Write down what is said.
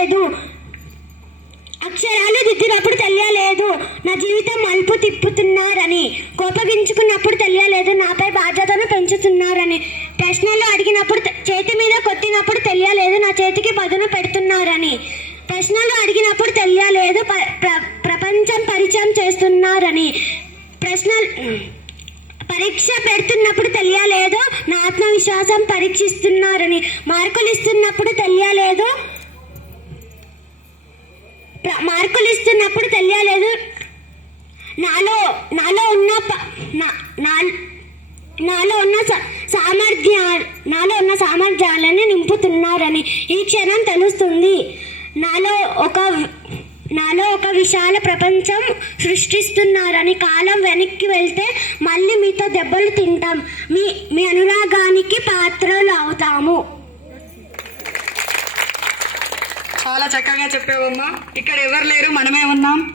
తెలియలేదు, అక్షరాలు దిద్దినప్పుడు తెలియలేదు, నా జీవితం మలుపు తిప్పుతున్నారని, కోపగించుకున్నప్పుడు తెలియలేదు, నాపై బాధ్యతను పెంచుతున్నారని, ప్రశ్నలు అడిగినప్పుడు చేతి మీద కొట్టినప్పుడు తెలియలేదు, నా చేతికి పదును పెడుతున్నారని, ప్రశ్నలు అడిగినప్పుడు తెలియలేదు, ప్రపంచం పరిచయం చేస్తున్నారని, పరీక్ష పెడుతున్నప్పుడు తెలియలేదు, నా ఆత్మవిశ్వాసం పరీక్షిస్తున్నారని, మార్కులు ఇస్తున్నప్పుడు తెలియలేదు, నాలో ఉన్న సామర్థ్యాలని నింపుతున్నారని ఈ క్షణం తెలుస్తుంది. నాలో ఒక విశాల ప్రపంచం సృష్టిస్తున్నారని, కాలం వెనక్కి వెళ్తే మళ్ళీ మీతో దెబ్బలు తింటాం, మీ అనురాగానికి పాత్రలు అవుతాము. చాలా చక్కగా చెప్పావమ్మా. ఇక్కడ ఎవరు లేరు, మనమే ఉన్నాం.